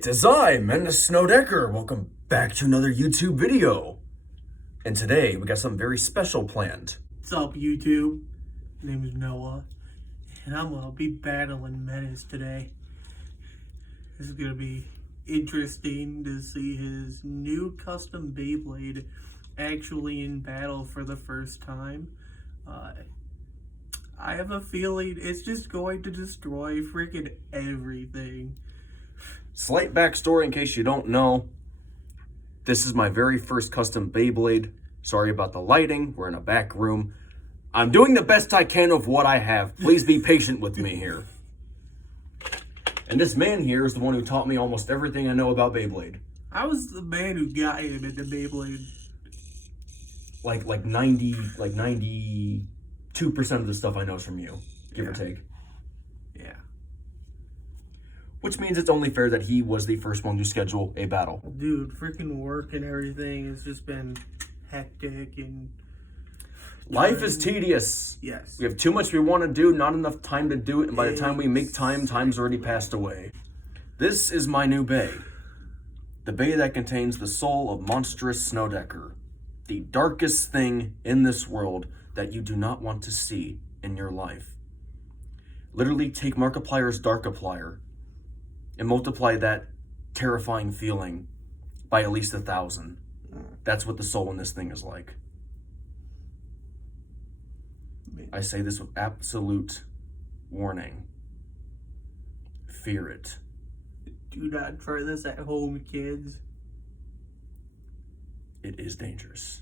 It is I, Menace Snowdecker. Welcome back to another YouTube video. And today we got something very special planned. What's up, YouTube? My name is Noah, and I'm gonna be battling Menace today. This is gonna be interesting to see his new custom Beyblade actually in battle for the first time. I have a feeling it's just going to destroy freaking everything. Slight backstory in case you don't know. This is my very first custom Beyblade. Sorry about the lighting. We're in a back room. I'm doing the best I can of what I have. Please be patient with me here. And this man here is the one who taught me almost everything I know about Beyblade. I was the man who got him into Beyblade. Like 92% of the stuff I know is from you, give or take. Yeah. Which means it's only fair that he was the first one to schedule a battle. Dude, freaking work and everything has just been hectic and... Life is tedious. Yes. We have too much we want to do, not enough time to do it, and by the time we make time, time's already passed away. This is my new Bey. The Bey that contains the soul of monstrous Snowdecker. The darkest thing in this world that you do not want to see in your life. Literally take Markiplier's Darkiplier and multiply that terrifying feeling by at least 1,000. That's what the soul in this thing is like. I say this with absolute warning. Fear it. Do not try this at home, kids. It is dangerous.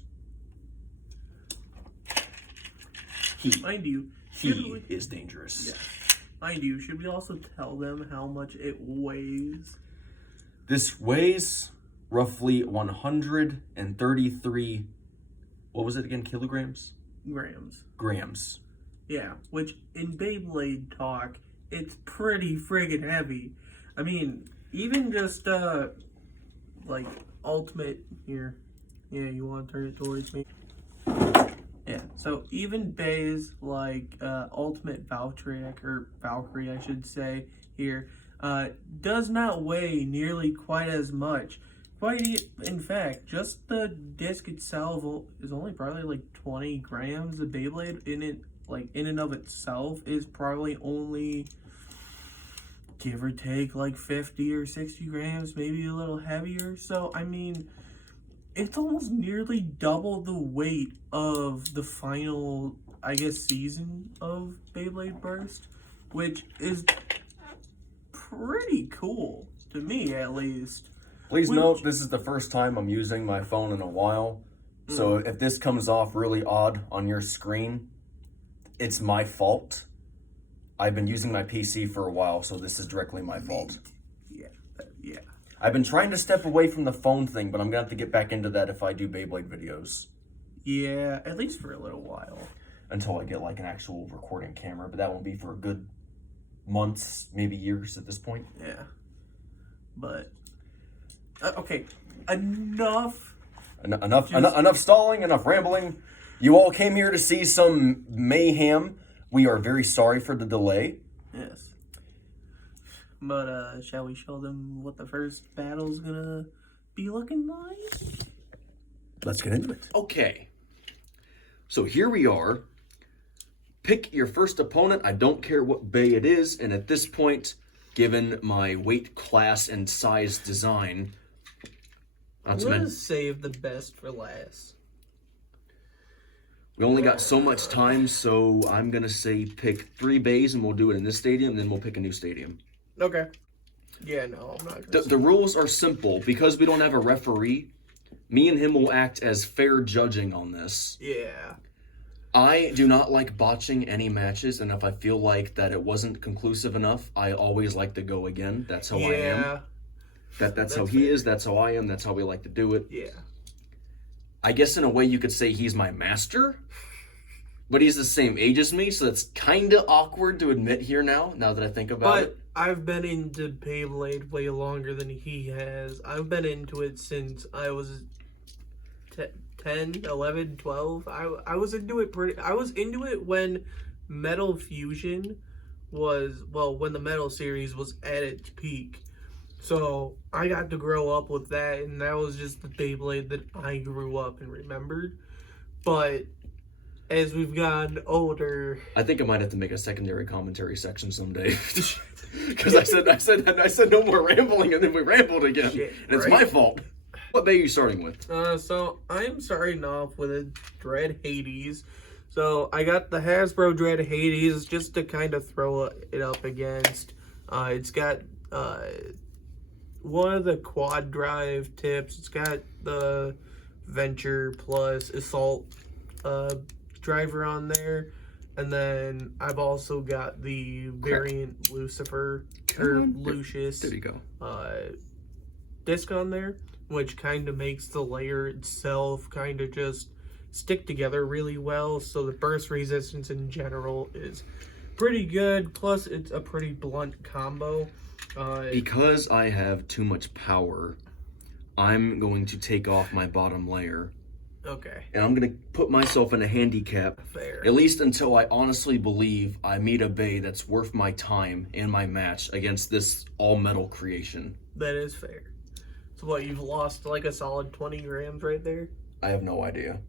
Mind you, He is dangerous. Yeah. Mind you, should we also tell them how much it weighs? This weighs roughly 133, what was it again, kilograms? Grams. Yeah, which in Beyblade talk, it's pretty friggin' heavy. I mean, even just, like, ultimate, here. Yeah, you want to turn it towards me? Yeah, so even Beys, like, ultimate Valkyrie, I should say, here, does not weigh nearly quite as much. In fact, just the disc itself is only probably like 20 grams. The Beyblade in and of itself is probably only, give or take, like 50 or 60 grams, maybe a little heavier. So, I mean, it's almost nearly double the weight of the final, I guess, season of Beyblade Burst, which is pretty cool, to me at least. Please note, this is the first time I'm using my phone in a while. So if this comes off really odd on your screen, it's my fault. I've been using my PC for a while, so this is directly my fault. Yeah. I've been trying to step away from the phone thing, but I'm going to have to get back into that if I do Beyblade videos. Yeah, at least for a little while. Until I get like an actual recording camera, but that won't be for a good months, maybe years at this point. Yeah. But... okay, enough stalling, enough rambling. You all came here to see some mayhem. We are very sorry for the delay. Yes. But, shall we show them what the first battle's gonna be looking like? Let's get into it. Okay. So here we are. Pick your first opponent. I don't care what Bey it is. And at this point, given my weight class and size design... I'm going to save the best for last. We only got so much time, so I'm going to say pick 3 Beys, and we'll do it in this stadium, then we'll pick a new stadium. Okay. Yeah, no, I'm not going to... The rules are simple. Because we don't have a referee, me and him will act as fair judging on this. Yeah. I do not like botching any matches, and if I feel like that it wasn't conclusive enough, I always like to go again. That's how I am. That's how he is, that's how I am, that's how we like to do it. Yeah. I guess in a way you could say he's my master, but he's the same age as me, so that's kind of awkward to admit here now that I think about it. But I've been into Beyblade way longer than he has. I've been into it since I was 10, 11, 12. I was into it when Metal Fusion was, when the Metal series was at its peak. So I got to grow up with that, and that was just the Beyblade that I grew up and remembered. But as we've gotten older, I think I might have to make a secondary commentary section someday. Because I said no more rambling, and then we rambled again. Shit, and it's right? my fault. What bay are you starting with? So I'm starting off with a Dread Hades. So I got the Hasbro Dread Hades just to kind of throw it up against. It's got one of the quad drive tips. It's got the Venture Plus Assault driver on there. And then I've also got the variant Lucifer or Lucius There you go. disc on there, which kind of makes the layer itself kind of just stick together really well. So the burst resistance in general is pretty good. Plus, it's a pretty blunt combo. Because I have too much power, I'm going to take off my bottom layer. Okay. And I'm going to put myself in a handicap. Fair. At least until I honestly believe I meet a bay that's worth my time and my match against this all-metal creation. That is fair. So what, you've lost like a solid 20 grams right there? I have no idea.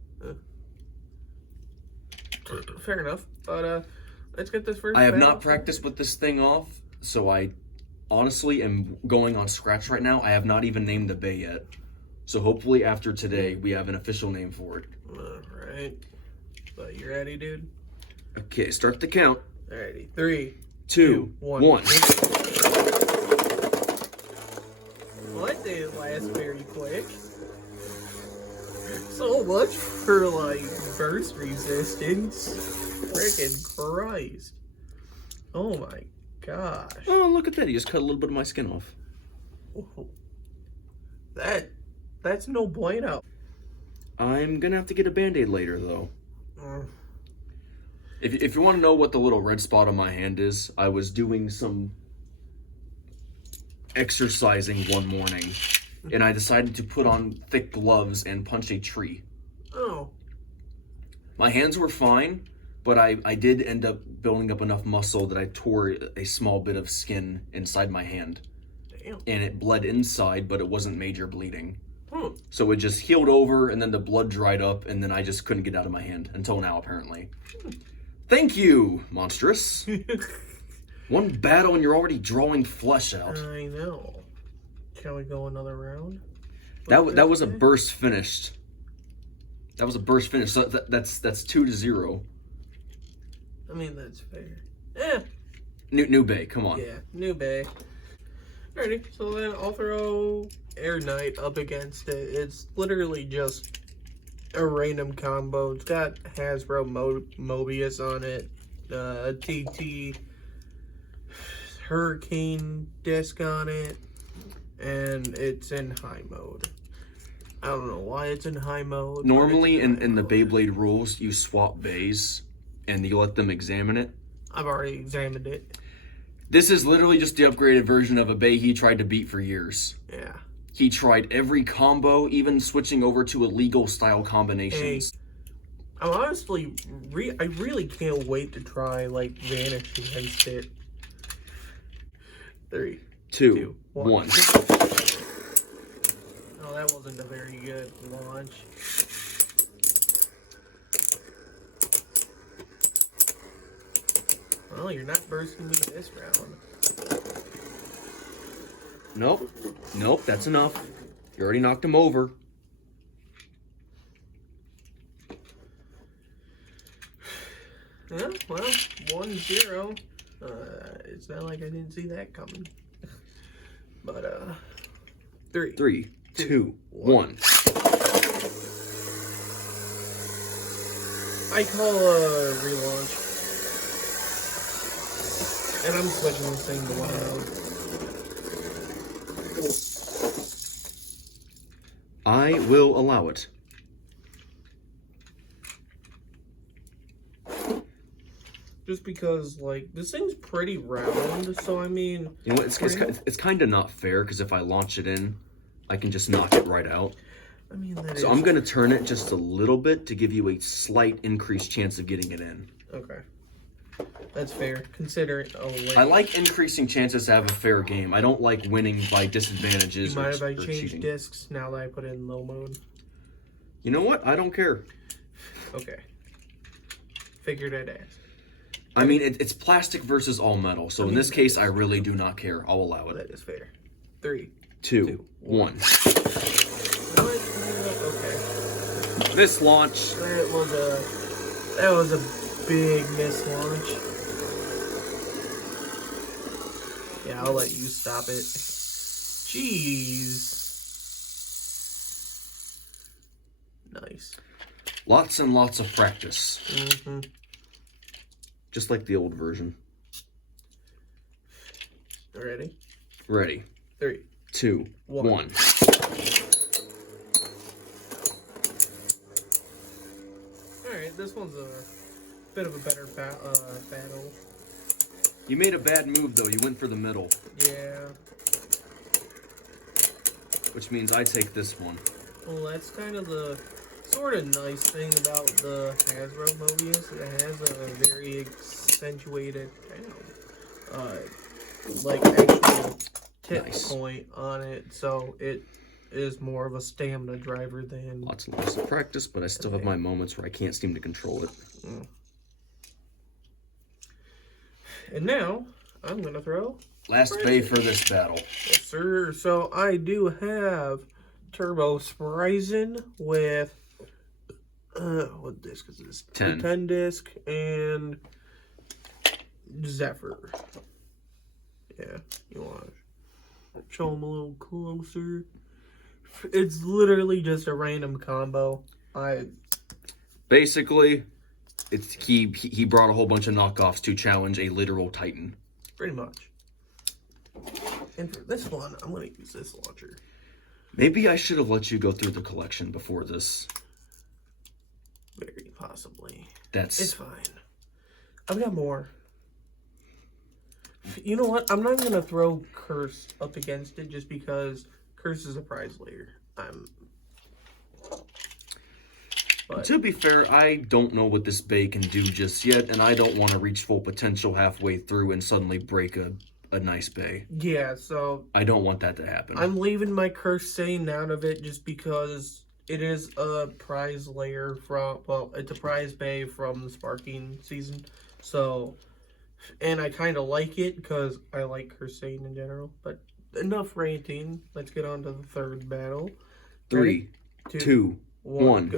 Fair enough. But let's get this first. I have battle. not practiced with this thing off, so I honestly am going on scratch right now. I have not even named the bay yet. So hopefully after today, we have an official name for it. Alright. So you ready, dude? Okay, start the count. Alrighty. 3, 2, 1. Well, that didn't last very quick. So much for, like, burst resistance. Frickin' Christ. Oh my gosh. Oh, look at that. You just cut a little bit of my skin off. Whoa. That's no bueno. I'm going to have to get a Band-Aid later, though. Mm. If you want to know what the little red spot on my hand is, I was doing some exercising one morning, and I decided to put on thick gloves and punch a tree. Oh. My hands were fine, but I did end up building up enough muscle that I tore a small bit of skin inside my hand. Damn. And it bled inside, but it wasn't major bleeding. Hmm. So it just healed over, and then the blood dried up, and then I just couldn't get out of my hand until now, apparently. Thank you, Monstrous. One battle and you're already drawing flesh out. I know. Shall we go another round? That was a burst finished. That was a burst finish. So that's 2-0. I mean, that's fair. Yeah. New Bay, come on. Yeah, new bay. Alrighty, so then I'll throw Air Knight up against it. It's literally just a random combo. It's got Hasbro Mobius on it, a TT Hurricane disc on it, and it's in high mode. I don't know why it's in high mode. Normally in the Beyblade rules, you swap bays and you let them examine it. I've already examined it. This is literally just the upgraded version of a bay he tried to beat for years. Yeah. He tried every combo, even switching over to illegal style combinations. Hey, I'm honestly, I really can't wait to try, like, Vanish against it. 3, 2, 1. Oh, that wasn't a very good launch. Well, you're not bursting me this round. Nope, that's enough. You already knocked him over. Yeah, well, 1-0. It's not like I didn't see that coming. But, 3, 2, 1. I call a relaunch. And I'm switching this thing to one mode. I will allow it. Just because, like, this thing's pretty round, so I mean... You know what, it's kind of not fair, because if I launch it in, I can just knock it right out. I mean, that So I'm going to turn it just a little bit to give you a slight increased chance of getting it in. Okay. That's fair. Consider it. Oh, wait. I like increasing chances to have a fair game. I don't like winning by disadvantages You mind if I or change cheating. discs now that I put it in low mode? You know what? I don't care. Okay. Figured I'd ask. I mean, it's plastic versus all metal, so in this case, I really do not care. I'll allow it. That is fair. 3, 2, 1. What? Okay. This launch. That was a big mislaunch. Yeah, I'll let you stop it. Jeez. Nice. Lots and lots of practice. Mm-hmm. Just like the old version. Ready? Ready. 3, 2, 1. Alright, this one's a bit of a better battle. You made a bad move, though. You went for the middle. Yeah. Which means I take this one. Well, that's kind of the sort of nice thing about the Hasbro Mobius. It has a very accentuated, like actual tip point on it, so it is more of a stamina driver than... Lots and lots of practice, but I still have my moments where I can't seem to control it. Mm. And now, I'm going to throw... Last bay for this battle. Yes, sir. So I do have Turbo Spryzen with what disc is this? 10. 10 disc and Zephyr. Yeah, you want to show them a little closer. It's literally just a random combo. Basically, it's he brought a whole bunch of knockoffs to challenge a literal Titan. Pretty much. And for this one, I'm going to use this launcher. Maybe I should have let you go through the collection before this. Very possibly. It's fine. I've got more. You know what? I'm not going to throw Curse up against it just because Curse is a prize layer. But to be fair, I don't know what this bay can do just yet, and I don't want to reach full potential halfway through and suddenly break a nice bay. Yeah, so... I don't want that to happen. I'm leaving my Curse Saiyan out of it just because it is a prize layer from... Well, it's a prize bay from the Sparking season. So... And I kind of like it because I like Curse Saiyan in general. But enough ranting. Let's get on to the third battle. 3, 2, 1. Go.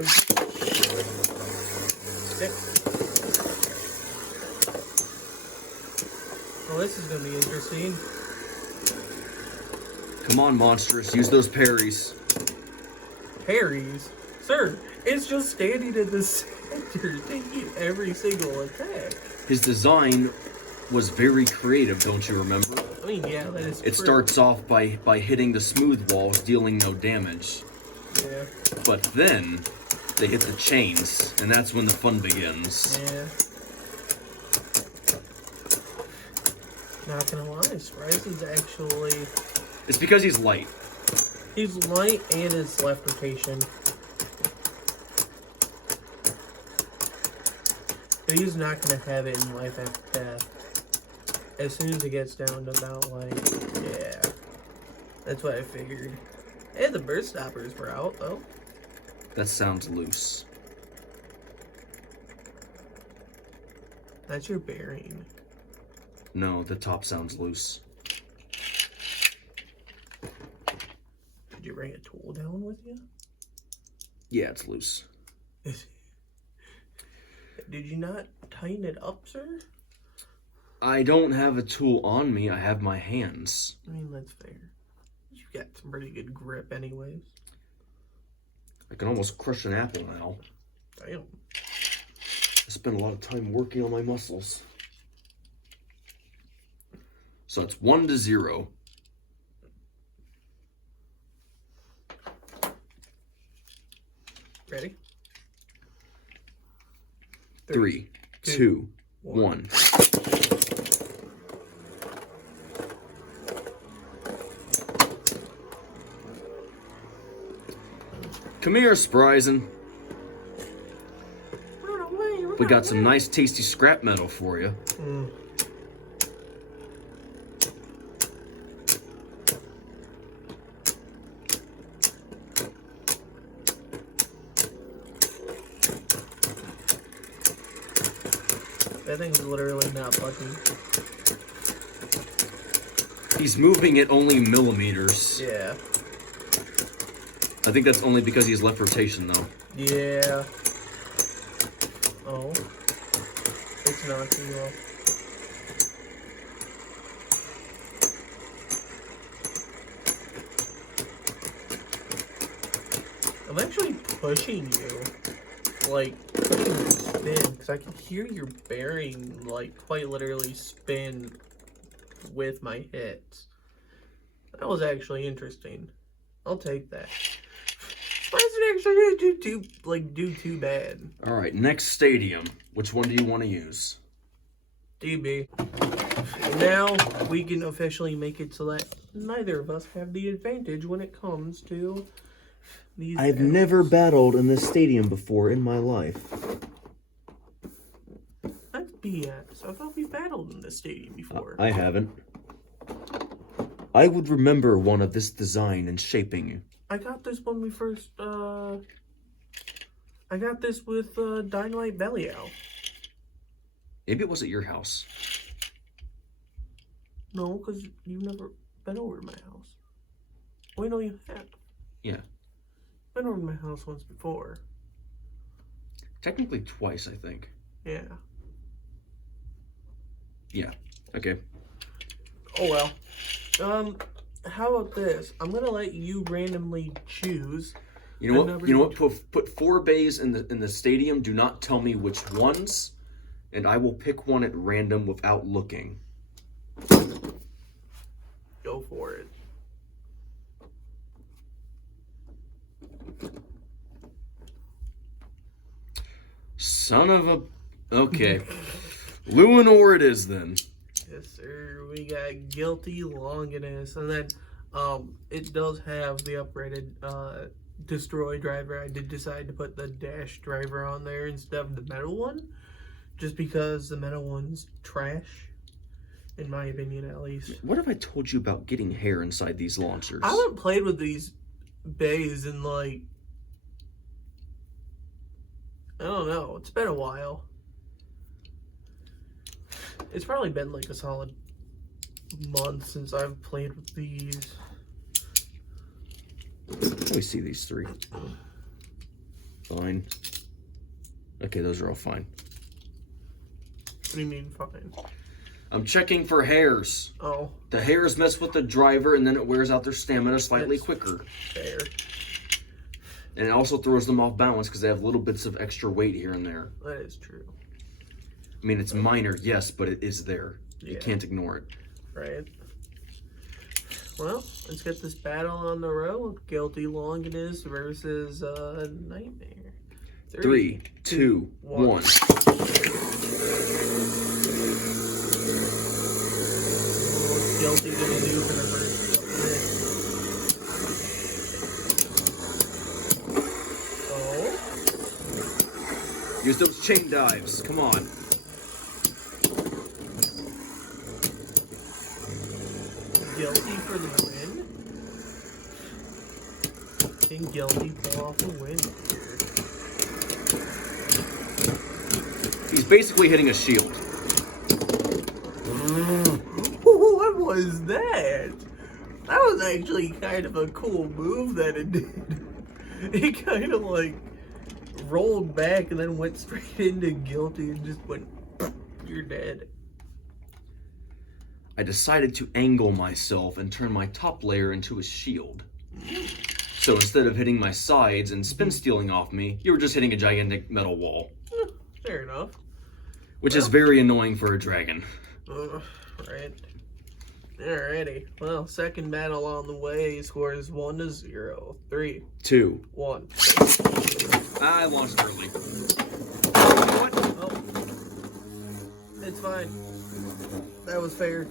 Well, this is going to be interesting. Come on, Monstrous. Use those parries. Parries? Sir, it's just standing in the center taking every single attack. His design was very creative, don't you remember? I mean, yeah, that is It starts off by hitting the smooth walls, dealing no damage. Yeah. But then, they hit the chains, and that's when the fun begins. Yeah. Not gonna lie, Spryzen's actually... It's because he's light. He's light and his left rotation. But he's not gonna have it in life after death. As soon as it gets down to about, like, yeah. That's what I figured. Hey, the burst stoppers were out, though. That sounds loose. That's your bearing. No, the top sounds loose. Did you bring a tool down with you? Yeah, it's loose. Did you not tighten it up, sir? I don't have a tool on me, I have my hands. I mean, that's fair. You've got some pretty good grip anyways. I can almost crush an apple now. Damn. I spent a lot of time working on my muscles. So it's 1-0. Ready? 3, 2, 1. Come here, Spryzen. We got some nice, tasty scrap metal for you. That thing's literally not budging. He's moving it only millimeters. Yeah. I think that's only because he's left rotation, though. Yeah. Oh. It's not too well. I'm actually pushing you. Like, pushing you to spin. Because I can hear your bearing, like, quite literally spin with my hits. That was actually interesting. I'll take that. Why does it actually do too bad? All right, next stadium. Which one do you want to use? DB. Now we can officially make it so that neither of us have the advantage when it comes to these. I've never battled in this stadium before in my life. That's BS. I thought we battled in this stadium before. I haven't. I would remember one of this design and shaping you. I got this when we first, I got this with, Dynamite Belial. Maybe it was at your house. No, because you've never been over to my house. Wait, no, you have. Yeah. Been over to my house once before. Technically twice, I think. Yeah. Yeah. Okay. Oh, well. How about this? I'm gonna let you randomly choose. You know what? You know what? Put 4 bays in the stadium. Do not tell me which ones, and I will pick one at random without looking. Go for it. Son of a. Okay. Luinor it is then. Yes, sir. We got Guilty Longinus, and then it does have the upgraded Destroy driver. I did decide to put the Dash driver on there instead of the metal one, just because the metal one's trash, in my opinion at least. What have I told you about getting hair inside these launchers? I haven't played with these bays in like, I don't know, it's been a while. It's probably been like a solid month since I've played with these. Let me see these 3. Fine. Okay, those are all fine. What do you mean fine? I'm checking for hairs. Oh. The hairs mess with the driver, and then it wears out their stamina slightly quicker. Fair. And it also throws them off balance because they have little bits of extra weight here and there. That is true. I mean, it's minor, yes, but it is there. Yeah. You can't ignore it. Right. Well, let's get this battle on the road. Guilty Longinus versus Nightmare. 3, 2, 1. What's Guilty gonna do for the first couple minutes? Oh. Use those chain dives. Come on. Guilty for the win. Can Guilty pull off the win here? He's basically hitting a shield. What was that? That was actually kind of a cool move that it did. It kind of like rolled back and then went straight into Guilty and just went, you're dead. I decided to angle myself and turn my top layer into a shield. So instead of hitting my sides and spin stealing off me, you were just hitting a gigantic metal wall. Fair enough. Which is very annoying for a dragon. Right. Alrighty. Well, second battle on the way. Scores 1-0. 3, 2, 1. I launched early. What? Oh. It's fine. That was fair.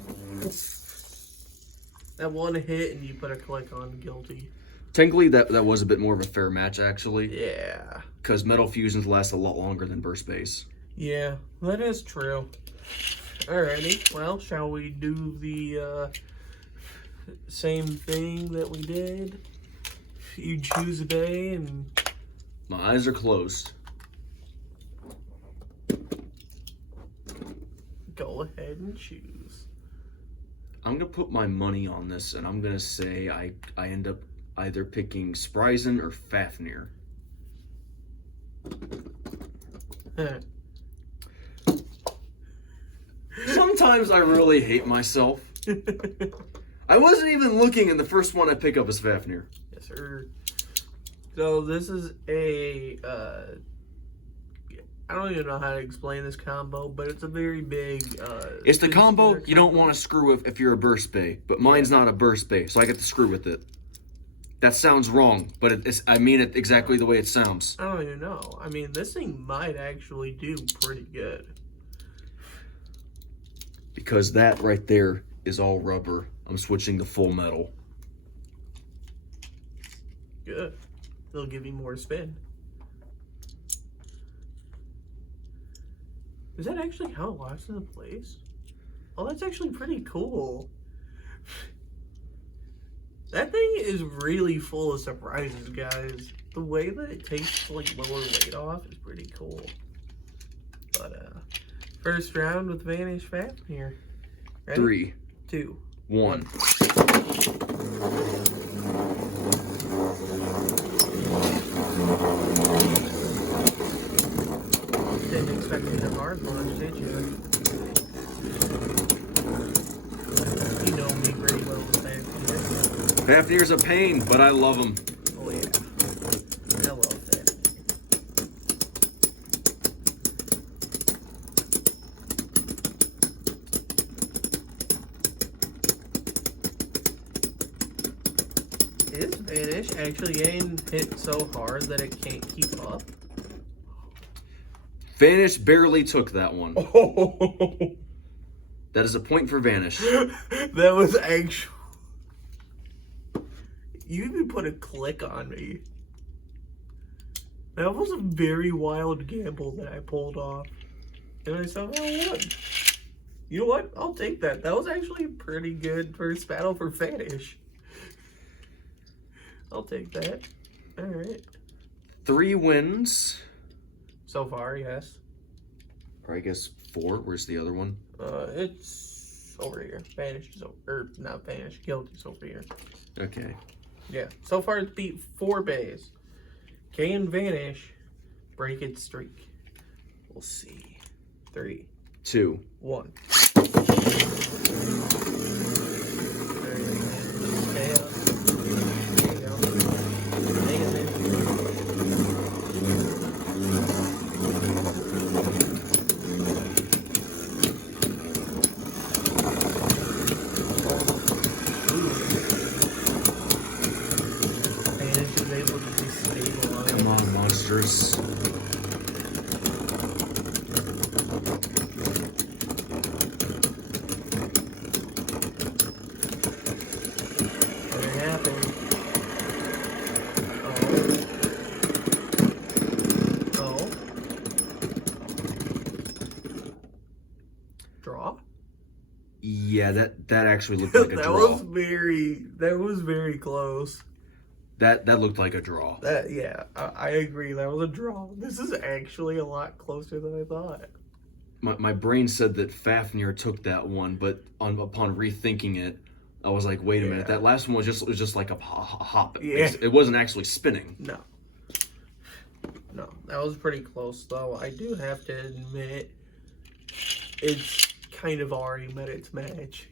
That one hit and you put a click on Guilty. Technically, that was a bit more of a fair match, actually. Yeah. Because metal fusions last a lot longer than burst base. Yeah, that is true. Alrighty, well, shall we do the same thing that we did? You choose a bay and... My eyes are closed. Go ahead and choose. I'm going to put my money on this, and I'm going to say I end up either picking Spryzen or Fafnir. Sometimes I really hate myself. I wasn't even looking, and the first one I pick up is Fafnir. Yes, sir. So this is a... I don't even know how to explain this combo, but it's a very big... it's the combo you don't want to screw with if you're a burst bay, but mine's not a burst bay, so I get to screw with it. That sounds wrong, but I mean it exactly the way it sounds. I don't even know. I mean, this thing might actually do pretty good. Because that right there is all rubber. I'm switching to full metal. Good. It'll give you more spin. Is that actually how it locks into place? Oh, that's actually pretty cool. That thing is really full of surprises, guys. The way that it takes, like, lower weight off is pretty cool. But, first round with Vanish Fafnir. Ready? 3, 2, 1. Didn't expect me to hard launch, did you? You know me pretty well with Fafnir. Fafnir's a pain, but I love him. Oh yeah. I love that. Is Vanish actually getting hit so hard that it can't keep up? Vanish barely took that one. Oh, That is a point for Vanish. that was actually... You even put a click on me. That was a very wild gamble that I pulled off. And I somehow won. You know what? I'll take that. That was actually a pretty good first battle for Vanish. I'll take that. Alright. 3 wins. So far, yes. Or I guess 4. Where's the other one? It's over here. Vanish is over... Or, not Vanish. Guilty's over here. Okay. Yeah. So far, it's beat 4 bays. K and Vanish break its streak. We'll see. 3, 2. 1. Come on, monsters. Draw? Yeah, that actually looked like a that draw. was very close. That looked like a draw. I agree. That was a draw. This is actually a lot closer than I thought. My brain said that Fafnir took that one, but upon rethinking it, I was like, wait a minute. That last one was just like a hop. Yeah. It wasn't actually spinning. No, that was pretty close though. I do have to admit, it's kind of already met its match.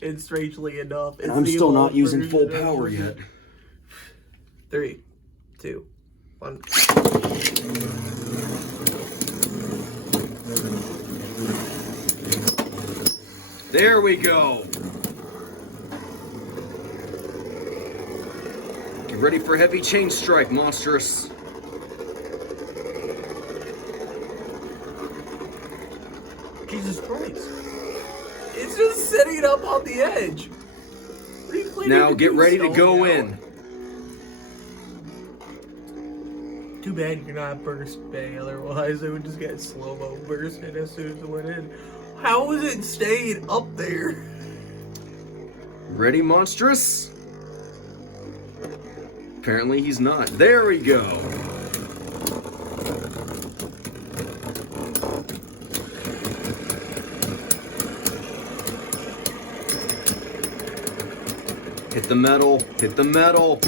And strangely enough, it's I'm still not using full power yet. 3, 2, 1. There we go. Get ready for heavy chain strike, monstrous. Jesus Christ. It's just sitting up on the edge. Now get ready to go in. Too bad you're not burst bay, otherwise it would just get slow-mo bursted as soon as it went in. How was it staying up there? Ready, monstrous? Apparently he's not. There we go. Hit the metal. Hit the metal.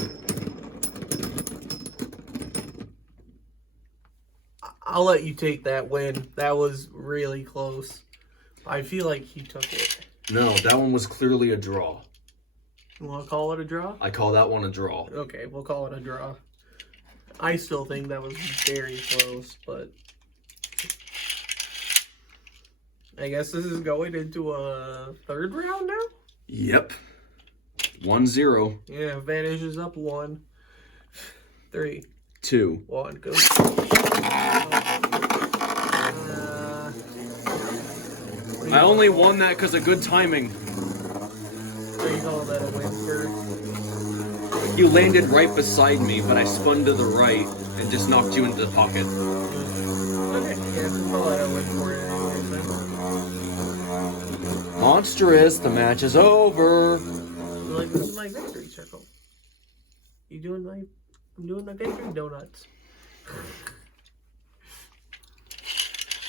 I'll let you take that win. That was really close. I feel like he took it. No, that one was clearly a draw. You want to call it a draw? I call that one a draw. Okay, we'll call it a draw. I still think that was very close, but I guess this is going into a third round now? Yep. 1-0. Yeah, Vanish is up 1. 3, 2. 1, go. I only won that because of good timing. So you call that a win for? You landed right beside me, but I spun to the right and just knocked you into the pocket. Okay, yeah, call that a win for it anyways then. Monstrous, the match is over. Like, this is my victory circle. I'm doing my victory donuts.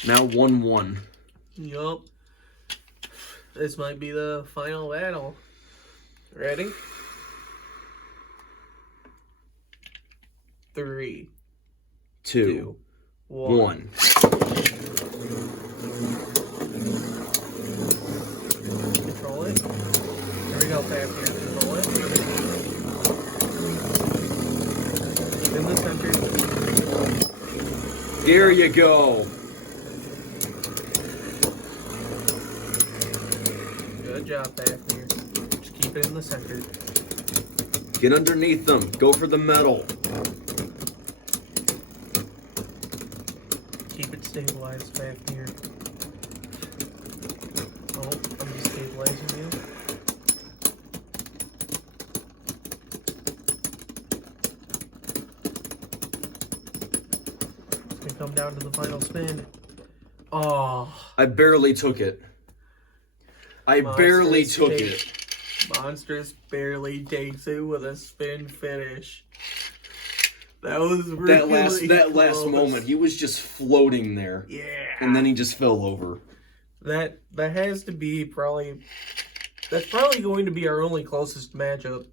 Now 1-1. Yup. This might be the final battle. Ready? 3, 2, 1. Control it. There we go, Fafnir. Control it. Keep in the center. There you go. Good job, Fafnir. Just keep it in the center. Get underneath them. Go for the metal. Keep it stabilized, Fafnir. Oh, I'm just stabilizing you. It's gonna come down to the final spin. Oh. I barely took it. Monstrous barely takes it with a spin finish. That was really that last close. moment, he was just floating there. Yeah. And then he just fell over. That has to be that's probably going to be our only closest matchup.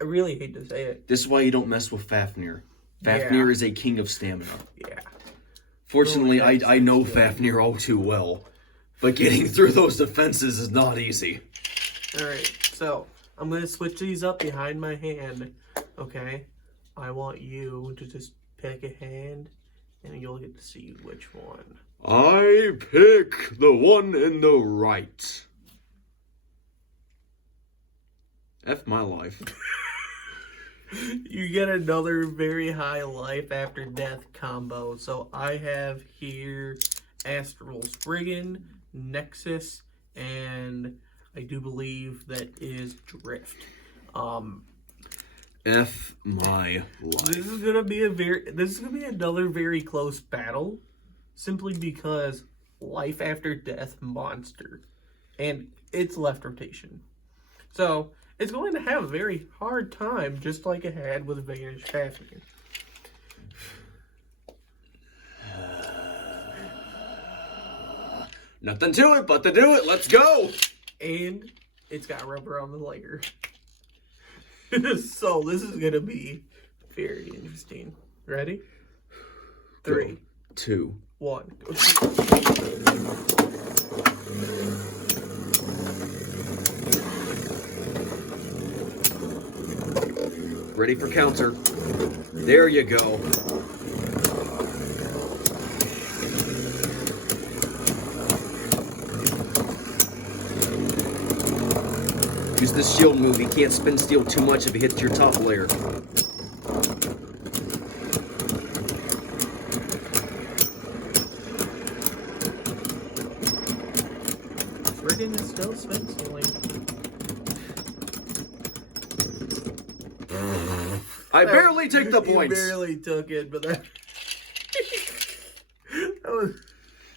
I really hate to say it. This is why you don't mess with Fafnir. Fafnir is a king of stamina. Yeah. Fortunately, I know Fafnir all too well. But getting through those defenses is not easy. Alright, so I'm going to switch these up behind my hand. Okay? I want you to just pick a hand, and you'll get to see which one. I pick the one in the right. F my life. You get another very high life after death combo. So I have here Astral Spriggan, Nexus, and I do believe that is Drift. F my life. This is gonna be another very close battle, simply because life after death monster, and it's left rotation. So it's going to have a very hard time, just like it had with Vanish Fafnir. Nothing to it but to do it. Let's go. And it's got rubber on the layer. So this is going to be very interesting. Ready? 3, 2, 1. Go. Ready for counter. There you go. Use the shield move. You can't spin steel too much if it hits your top layer. Friggin' is still spin stealing. I barely take the points. You barely took it, but that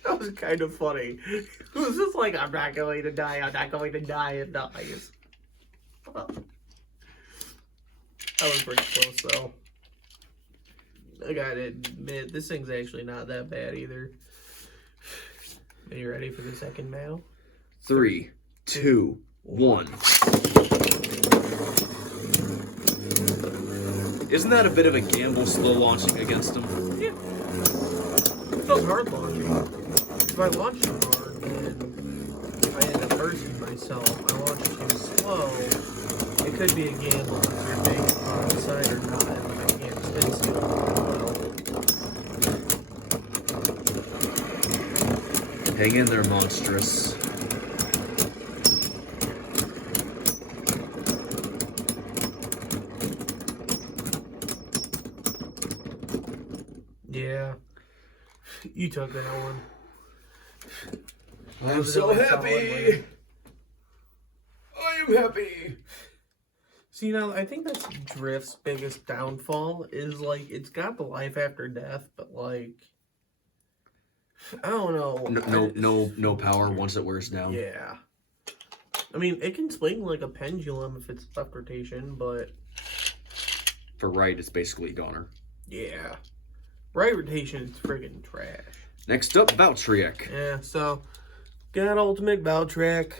that was kind of funny. It was just like, I'm not going to die, I'm not going to die, and dies. Well, that was pretty close, though. I gotta admit, this thing's actually not that bad either. Are you ready for the second battle? 3, 2, 1. Isn't that a bit of a gamble, slow launching against him? Yeah. It felt hard launching. If I launched hard and I end up bursting myself, I launched too slow, it could be a gamble if you're making on the side or not, and I can't spin seal well. Hang in there, monstrous. Yeah. You took that one. I'm so happy. I am happy. See, now, I think that's Drift's biggest downfall is, like, it's got the life after death, but, like, I don't know. No power once it wears down. Yeah. I mean, it can swing like a pendulum if it's left rotation, but... For right, it's basically a goner. Yeah. Right rotation is friggin' trash. Next up, Valtryek. Yeah, so, got Ultimate Valtryek,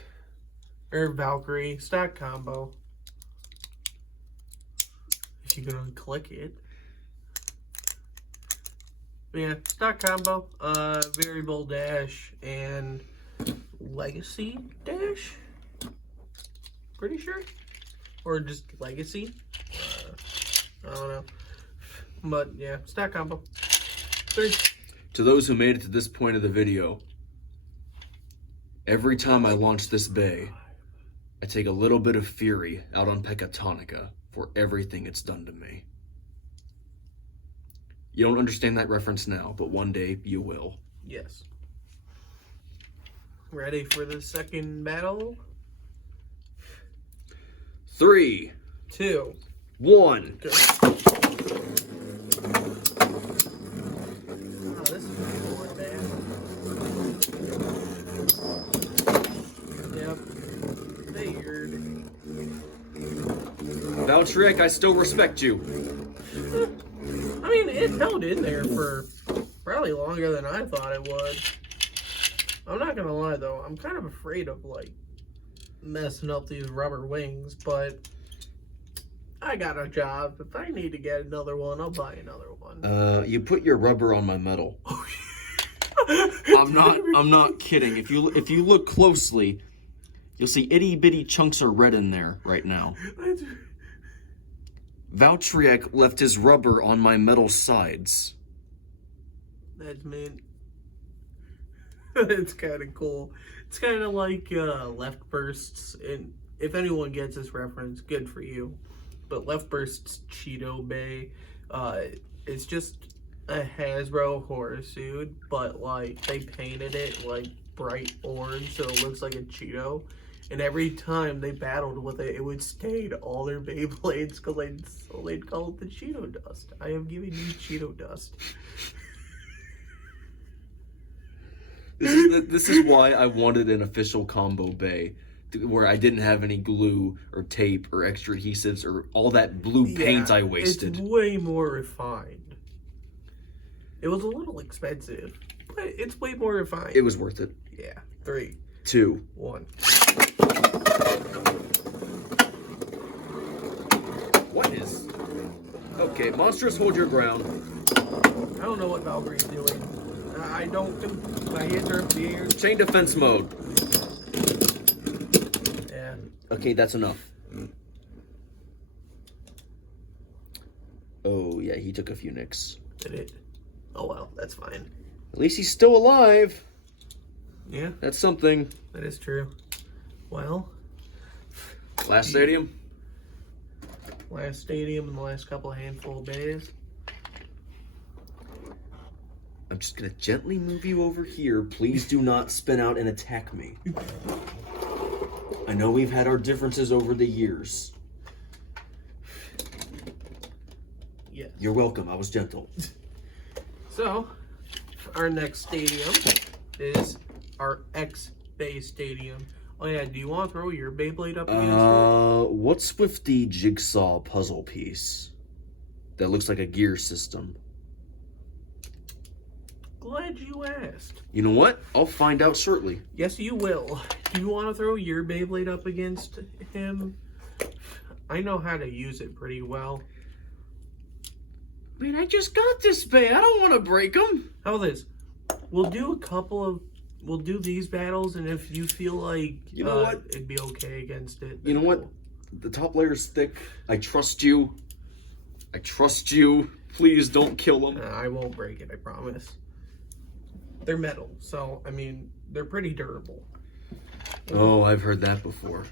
or Valkyrie, stock combo. If you can unclick it. But yeah, stock combo, variable dash, and legacy dash? Pretty sure? Or just legacy? I don't know. But yeah, stock combo. 3. To those who made it to this point of the video, every time I launch this bay, I take a little bit of fury out on Pecatonica for everything it's done to me. You don't understand that reference now, but one day you will. Yes. Ready for the second battle? 3, 2, 1. go. Oh, this is going bad. Yep. Figured. Valtryek, I still respect you. I mean, it held in there for probably longer than I thought it would. I'm not gonna lie though, I'm kind of afraid of like messing up these rubber wings, but I got a job. If I need to get another one, I'll buy another one. You put your rubber on my metal. I'm not kidding. If you look closely, you'll see itty bitty chunks of red in there right now. Valtryek left his rubber on my metal sides. That's mean. It's kind of cool. It's kind of like left bursts, and if anyone gets this reference, good for you. But left bursts Cheeto Bay, it's just a Hasbro horror suit, but like they painted it like bright orange, so it looks like a Cheeto. And every time they battled with it, it would stain all their Beyblades because they'd call it the Cheeto dust. I am giving you Cheeto dust. This is why I wanted an official combo bay, where I didn't have any glue or tape or extra adhesives or all that blue paint I wasted. It's way more refined. It was a little expensive, but it's way more refined. It was worth it. Yeah. 3, 2, 1. What is? Okay, monstrous, hold your ground. I don't know what Valkyrie's doing. I don't do. My hands are up in the air. Chain defense mode. Yeah. Okay, that's enough. Oh yeah, he took a few nicks. Did it? Oh well, that's fine. At least he's still alive. Yeah. That's something. That is true. Well. Last stadium. Last stadium and the last couple handful of days. I'm just gonna gently move you over here. Please do not spin out and attack me. I know we've had our differences over the years. Yes. You're welcome. I was gentle. So, our next stadium is our Beys stadium. Oh yeah, do you want to throw your Beyblade up against it? What's with the jigsaw puzzle piece that looks like a gear system? Glad you asked. You know what? I'll find out shortly. Yes, you will. Do you want to throw your Beyblade up against him? I know how to use it pretty well. Man, I just got this Bay. I don't want to break them. How about this? We'll do these battles, and if you feel like you know what, it'd be okay against it. You know what? The top layer is thick. I trust you. I trust you. Please don't kill them. I won't break it. I promise. They're metal, so I mean they're pretty durable. Oh, I've heard that before.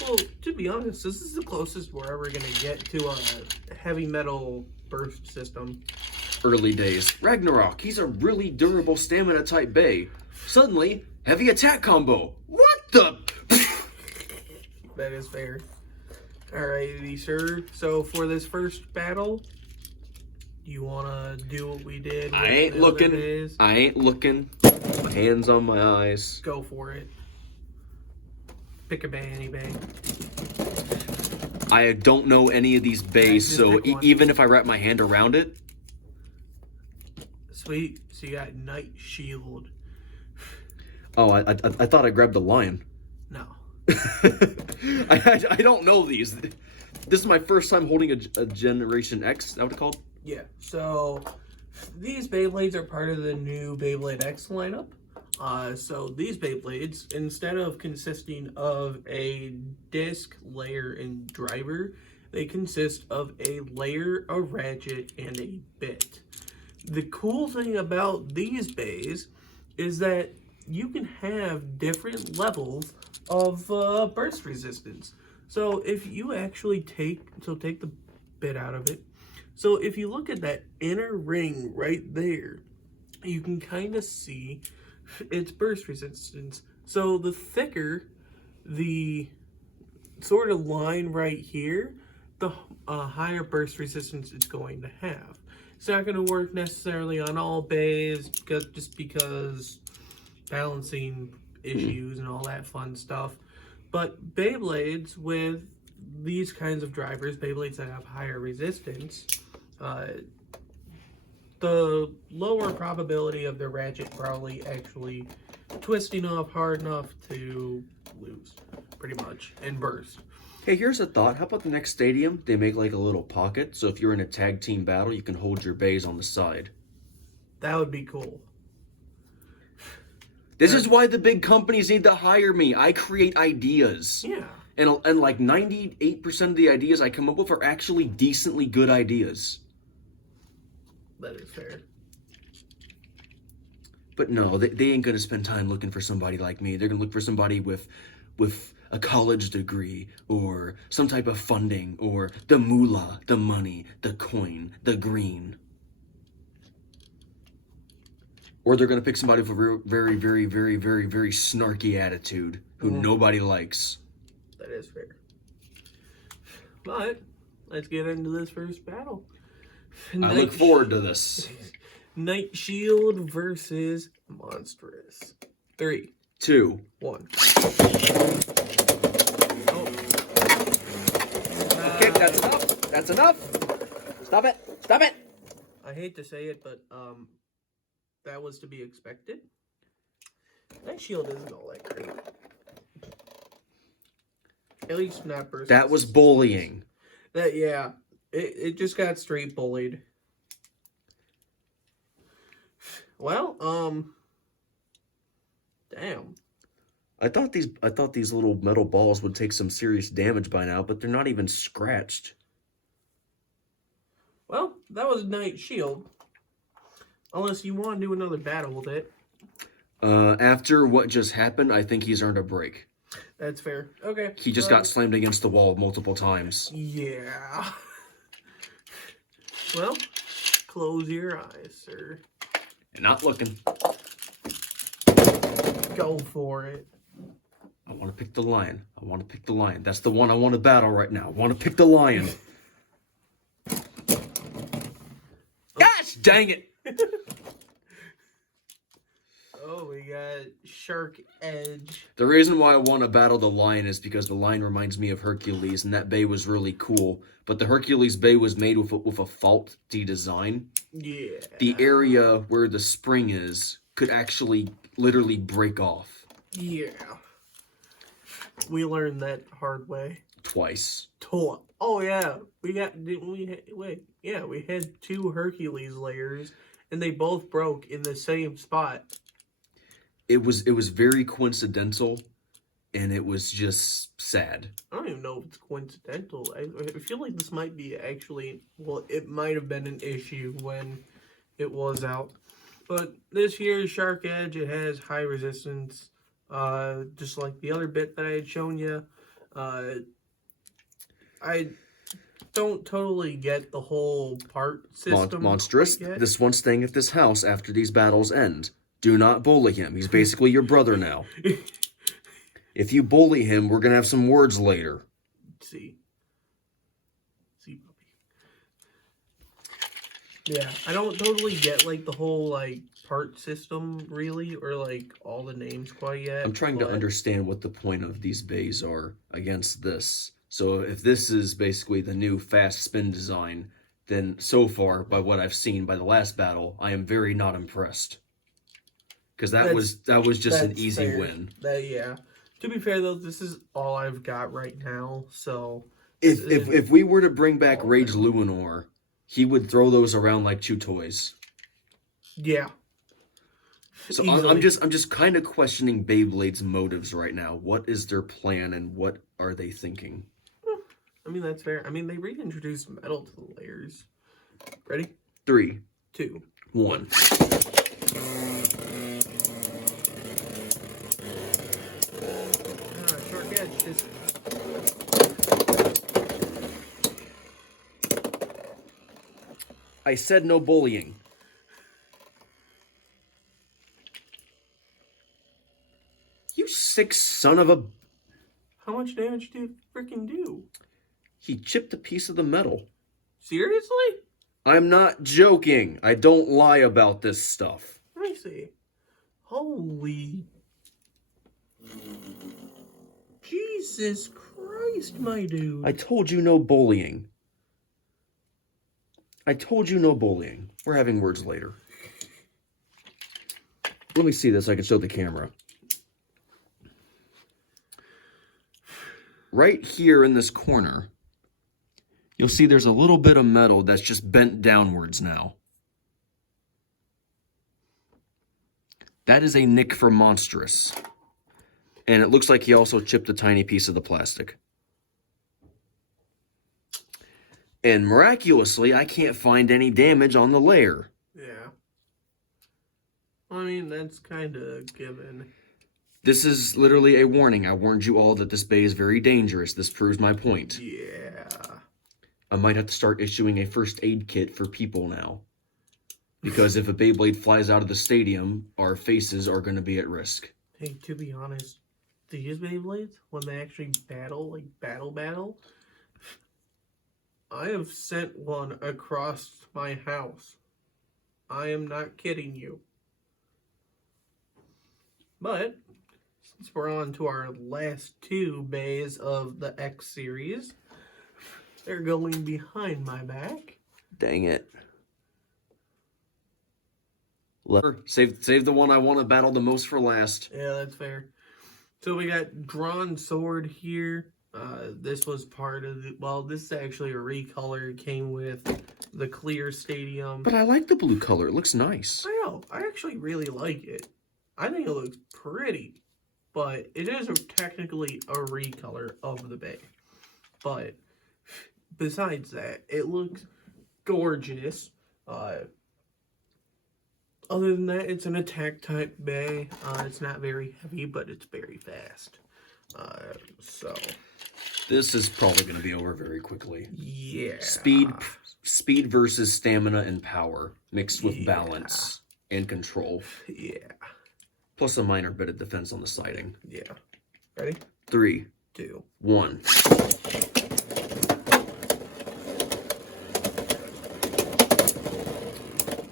Well, to be honest, this is the closest we're ever gonna get to a heavy metal burst system. Early days. Ragnarok, he's a really durable stamina type Bay. Suddenly, heavy attack combo. What the? That is fair. Alrighty, sir. So for this first battle, you wanna do what we did? I ain't looking. I ain't looking. My hands on my eyes. Go for it. Pick a Bay, any Bay. I don't know any of these Bays, so even if I wrap my hand around it. Sweet. So you got Night Shield. Oh, I thought I grabbed the lion. No. I don't know these. This is my first time holding a Generation X. Is that what it's called? Yeah. So these Beyblades are part of the new Beyblade X lineup. So these Beyblades, instead of consisting of a disc, layer, and driver, they consist of a layer, a ratchet, and a bit. The cool thing about these Beys is that you can have different levels of burst resistance. So if you actually take the bit out of it. So if you look at that inner ring right there, you can kind of see its burst resistance. So the thicker the sort of line right here, the higher burst resistance it's going to have. It's not going to work necessarily on all Beys just because balancing issues and all that fun stuff. But Beyblades with these kinds of drivers, Beyblades that have higher resistance, the lower probability of the ratchet probably actually twisting off hard enough to lose, pretty much, and burst. Hey, here's a thought. How about the next stadium? They make like a little pocket, so if you're in a tag team battle, you can hold your Bays on the side. That would be cool. This is why the big companies need to hire me. I create ideas. Yeah. And like 98% of the ideas I come up with are actually decently good ideas. That is fair. But no, they ain't gonna spend time looking for somebody like me. They're gonna look for somebody with a college degree, or some type of funding, or the moolah, the money, the coin, the green. Or they're gonna pick somebody with a very, very, very, very, very snarky attitude who nobody likes. That is fair. But let's get into this first battle. I look forward to this. Night Shield versus Monstrous. 3, 2, 1. Okay, that's enough. That's enough. Stop it. Stop it. I hate to say it, but that was to be expected. Night Shield isn't all that great. At least not personally. That was bullying. Yeah. It just got straight bullied. Well, damn. I thought these little metal balls would take some serious damage by now, but they're not even scratched. Well, that was Night Shield. Unless you want to do another battle with it. After what just happened, I think he's earned a break. That's fair. Okay. He just got slammed against the wall multiple times. Yeah. Well, close your eyes, sir. And not looking. Go for it. I want to pick the lion. I want to pick the lion. That's the one I want to battle right now. I want to pick the lion. Dang it! Oh, we got Shark Edge. The reason why I want to battle the lion is because the lion reminds me of Hercules, and that bay was really cool. But the Hercules bay was made with a faulty design. Yeah. The area where the spring is could actually literally break off. Yeah. We learned that hard way. Twice. Oh, yeah. We had 2 Hercules layers, and they both broke in the same spot. It was very coincidental, and it was just sad. I don't even know if it's coincidental. I feel like this might be actually, well, it might have been an issue when it was out. But this year's Shark Edge, it has high resistance, just like the other bit that I had shown you. I don't totally get the whole part system. Monstrous, this one's staying at this house after these battles end. Do not bully him. He's basically your brother now. If you bully him, we're going to have some words later. See, puppy. Yeah, I don't totally get, like, the whole, like, part system, really, or, like, all the names quite yet. I'm trying to understand what the point of these bays are against this. So if this is basically the new fast spin design, then so far, by what I've seen by the last battle, I am very not impressed. Because that was just an easy win. Yeah. To be fair, though, this is all I've got right now, so... If we were to bring back Rage Luinor, he would throw those around like chew toys. Yeah. So I'm just kind of questioning Beyblade's motives right now. What is their plan and what are they thinking? I mean, that's fair. I mean, they reintroduced metal to the layers. Ready? 3, 2, 1. Shark Edge, just... I said no bullying. You sick son of a... How much damage do you freaking do? He chipped a piece of the metal. Seriously? I'm not joking. I don't lie about this stuff. Let me see. Holy... Jesus Christ, my dude. I told you no bullying. I told you no bullying. We're having words later. Let me see this so I can show the camera. Right here in this corner, you'll see there's a little bit of metal that's just bent downwards now. That is a nick for Monstrous. And it looks like he also chipped a tiny piece of the plastic. And miraculously, I can't find any damage on the layer. Yeah. I mean, that's kind of given. This is literally a warning. I warned you all that this bay is very dangerous. This proves my point. Yeah. I might have to start issuing a first aid kit for people now. Because if a Beyblade flies out of the stadium, our faces are going to be at risk. Hey, to be honest, these Beyblades, when they actually battle, like battle, I have sent one across my house. I am not kidding you. But, since we're on to our last 2 bays of the X series, they're going behind my back. Dang it. Save the one I want to battle the most for last. Yeah, that's fair. So we got Drawn Sword here. This was part of the... Well, this is actually a recolor. It came with the clear stadium. But I like the blue color. It looks nice. I know. I actually really like it. I think it looks pretty. But it is technically a recolor of the bay. But besides that, it looks gorgeous. Other than that, it's an attack type bay. It's not very heavy, but it's very fast. So this is probably going to be over very quickly. Yeah. Speed versus stamina and power mixed with balance and control. Yeah. Plus a minor bit of defense on the siding. Yeah. Ready? 3, 2, 1.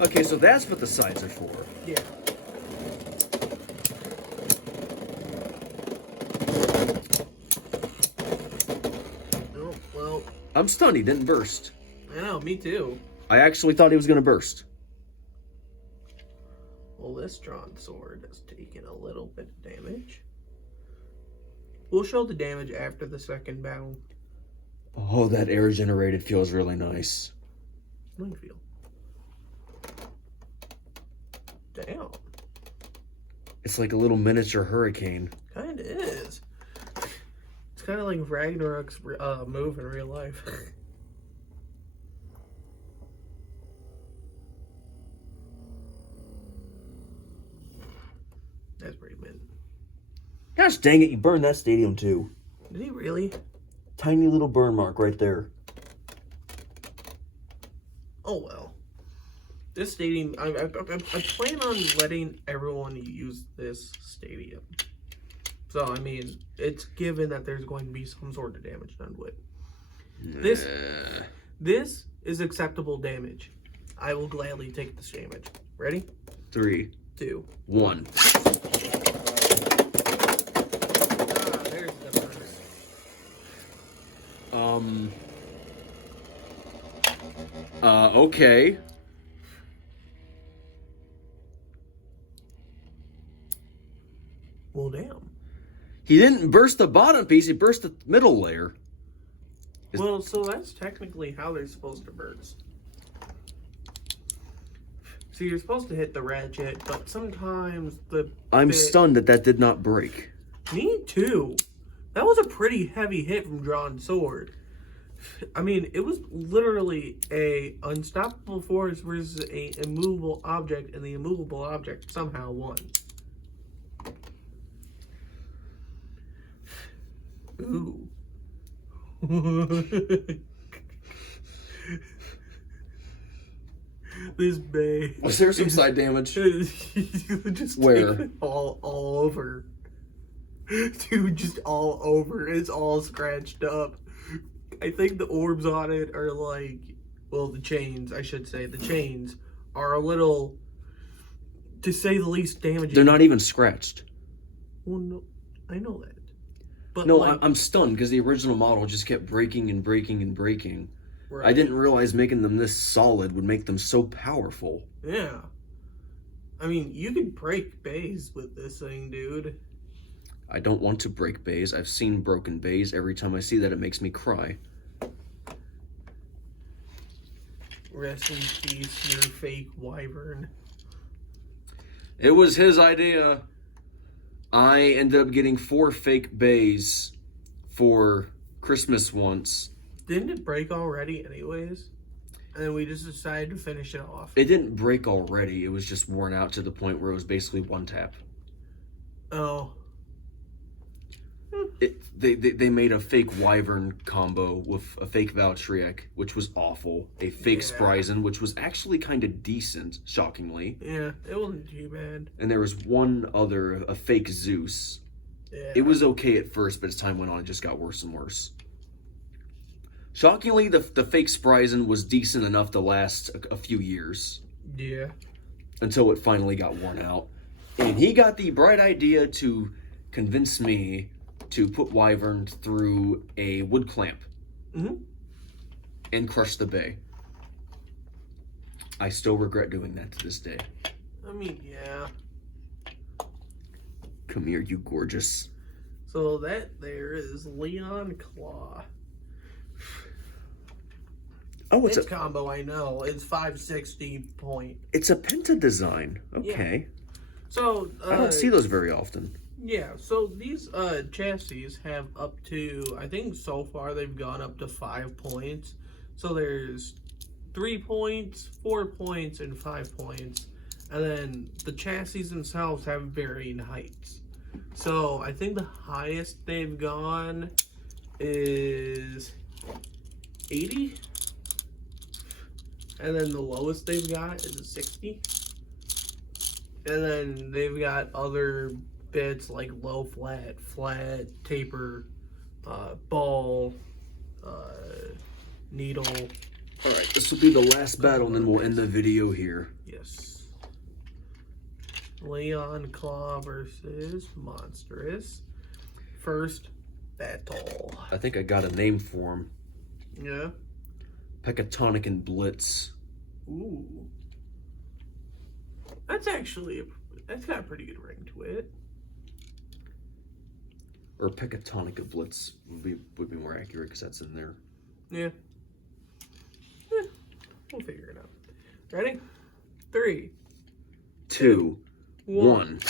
Okay, so that's what the sides are for. Yeah. Oh, well. I'm stunned he didn't burst. I know, me too. I actually thought he was going to burst. Well, this drawn sword has taken a little bit of damage. We'll show the damage after the second battle. Oh, that air generated feels really nice. How do you feel? Damn. It's like a little miniature hurricane. Kinda is. It's kind of like Ragnarok's move in real life. That's pretty mint. Gosh dang it, you burned that stadium too. Did he really? Tiny little burn mark right there. Oh well. This stadium, I plan on letting everyone use this stadium. So, I mean, it's given that there's going to be some sort of damage done to it. This is acceptable damage. I will gladly take this damage. Ready? 3, 2, 1. There's the difference. Okay. Well, damn. He didn't burst the bottom piece, he burst the middle layer. Well, so that's technically how they're supposed to burst. So you're supposed to hit the ratchet, but sometimes the I'm bit... stunned that that did not break. Me too. That was a pretty heavy hit from drawn sword. I mean, it was literally a unstoppable force versus a immovable object, and the immovable object somehow won. Ooh. This bay. Was there some side damage? Just Where? All over. Dude, just all over. It's all scratched up. I think the orbs on it are like, well, the chains, I should say. The chains are a little, to say the least, damaging. They're not even scratched. Well, no, I know that. But No, like, I'm stunned because the original model just kept breaking and breaking and breaking. right. I didn't realize making them this solid would make them so powerful. Yeah. I mean, you can break Beys with this thing, dude. I don't want to break Beys. I've seen broken Beys. Every time I see that, it makes me cry. Rest in peace, your fake wyvern. It was his idea. I ended up getting 4 fake Beys for Christmas once. Didn't it break already anyways? And then we just decided to finish it off. It didn't break already. It was just worn out to the point where it was basically one tap. Oh. They made a fake Wyvern combo with a fake Valtryek, which was awful. A fake Spryzen, which was actually kind of decent, shockingly. Yeah, it wasn't too bad. And there was one other, a fake Zeus. Yeah. It was okay at first, but as time went on, it just got worse and worse. Shockingly, the fake Spryzen was decent enough to last a few years. Yeah. Until it finally got worn out. And he got the bright idea to convince me to put Wyvern through a wood clamp. Mm-hmm. And crush the bay. I still regret doing that to this day. I mean, yeah. Come here, you gorgeous. So that there is Leon Claw. Oh, it's a a combo, I know. It's 560 point. It's a Penta design. Okay. Yeah. So I don't see those very often. Yeah, so these chassis have up to, I think so far they've gone up to 5 points. So there's 3 points, 4 points, and 5 points. And then the chassis themselves have varying heights. So I think the highest they've gone is 80. And then the lowest they've got is a 60. And then they've got other bits like low, flat, flat, taper, ball, needle, Alright, this will be the last battle, and then we'll end the video here. Yes. Leon Claw versus Monstrous. First battle. I think I got a name for him. Yeah. Pecatonica and Blitz. Ooh. That's got a pretty good ring to it. Or Pecatonica Blitz would be more accurate because that's in there. Yeah. We'll figure it out. Ready? 3, 2, 1.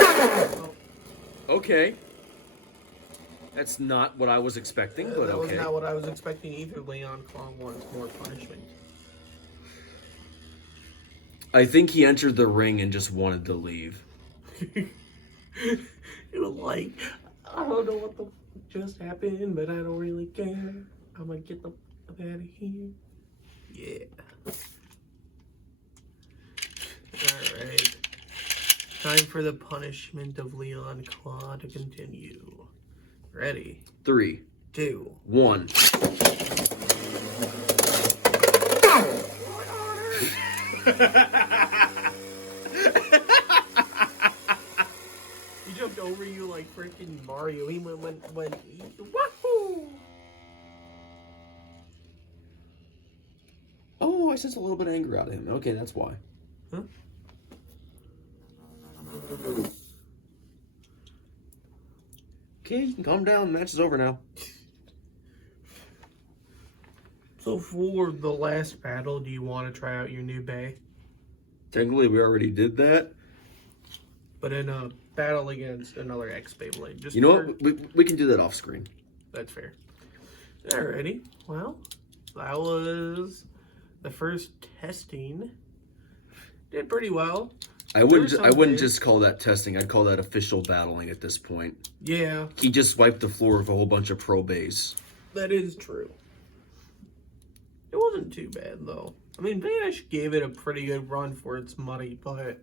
Oh. Okay. That's not what I was expecting, but that okay. was not what I was expecting either. Leon Claw wants more punishment. I think he entered the ring and just wanted to leave. It was like, I don't know what the just happened, but I don't really care. I'm gonna get the fuck out of here. Yeah. Alright. Time for the punishment of Leon Claw to continue. Ready? 3, 2, 1. He jumped over you like freaking Mario. He went wahoo! Oh, I sense a little bit of anger out of him. Okay, that's why. Huh? Okay, you can calm down. The match is over now. So for the last battle, do you want to try out your new Bey? Technically, we already did that. But in a battle against another Beyblade. Just You know what? We can do that off screen. That's fair. Alrighty. Well, that was the first testing. Did pretty well. I wouldn't just call that testing. I'd call that official battling at this point. Yeah. He just wiped the floor with a whole bunch of pro Beys. That is true. It wasn't too bad, though. I mean, Vanish gave it a pretty good run for its money, but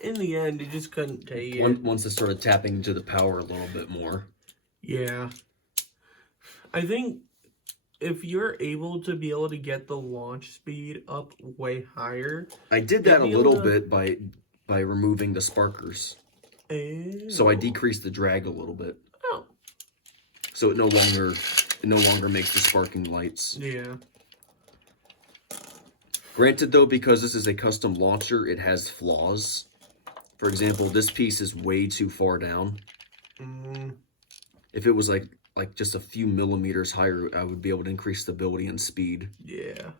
in the end, it just couldn't take it. Once it started tapping into the power a little bit more. Yeah. I think if you're able to get the launch speed up way higher. I did that a little bit by removing the sparkers. So I decreased the drag a little bit. Oh. So it no longer makes the sparking lights. Yeah. Granted, though, because this is a custom launcher, it has flaws. For example, this piece is way too far down. If it was like just a few millimeters higher, I would be able to increase stability and speed. Yeah.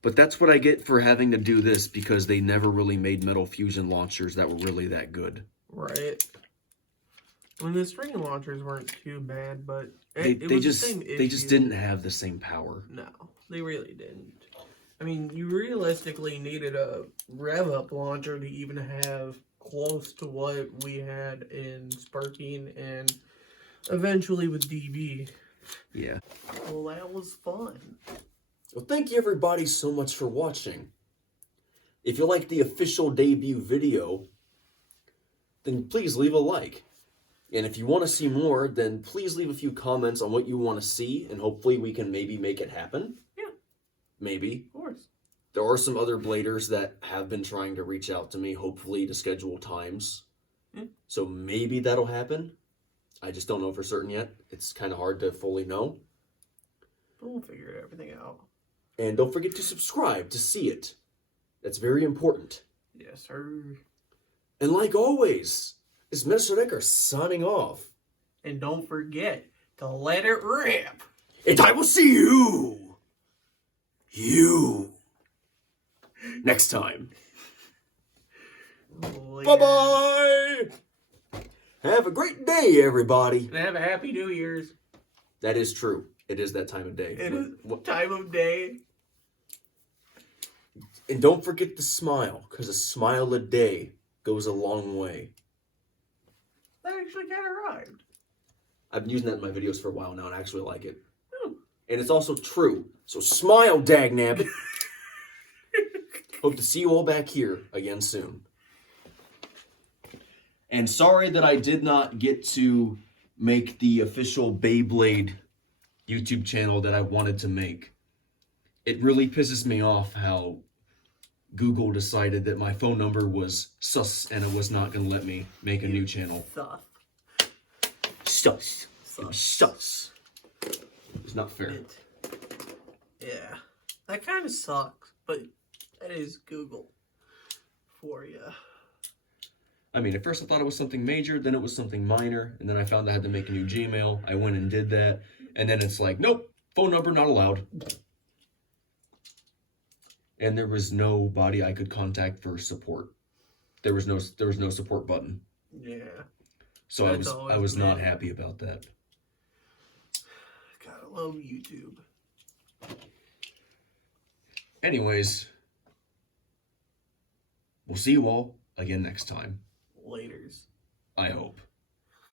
But that's what I get for having to do this, because they never really made Metal Fusion launchers that were really that good. Right. I mean, the string launchers weren't too bad, but They just didn't have the same power. No, they really didn't. I mean, you realistically needed a rev-up launcher to even have close to what we had in Sparking and eventually with DB. Yeah. Well, that was fun. Well, thank you everybody so much for watching. If you like the official debut video, then please leave a like. And if you want to see more, then please leave a few comments on what you want to see, and hopefully we can maybe make it happen. Yeah. Maybe. Of course. There are some other bladers that have been trying to reach out to me, hopefully to schedule times. So maybe that'll happen. I just don't know for certain yet. It's kind of hard to fully know. But we'll figure everything out. And don't forget to subscribe to see it. That's very important. Yes, sir. And like always, it's Mr. Decker signing off. And don't forget to let it rip. And I will see you next time. Oh, yeah. Bye-bye. Have a great day, everybody. And have a happy New Year's. That is true. It is that time of day. It is time of day. And don't forget to smile, because a smile a day goes a long way. That actually kind of rhymed. I've been using that in my videos for a while now, and I actually like it. And it's also true. So smile, dagnab. Hope to see you all back here again soon. And sorry that I did not get to make the official Beyblade YouTube channel that I wanted to make. It really pisses me off how Google decided that my phone number was sus and it was not going to let me make a new channel. Sus. It was sus. It was not fair. Yeah. That kind of sucks, but that is Google for you. I mean, at first I thought it was something major, then it was something minor, and then I found I had to make a new Gmail. I went and did that, and then it's like, nope, phone number not allowed. And there was nobody I could contact for support. There was no support button. Yeah. So I was not happy about that. Gotta love YouTube. Anyways, we'll see you all again next time. Laters. I hope.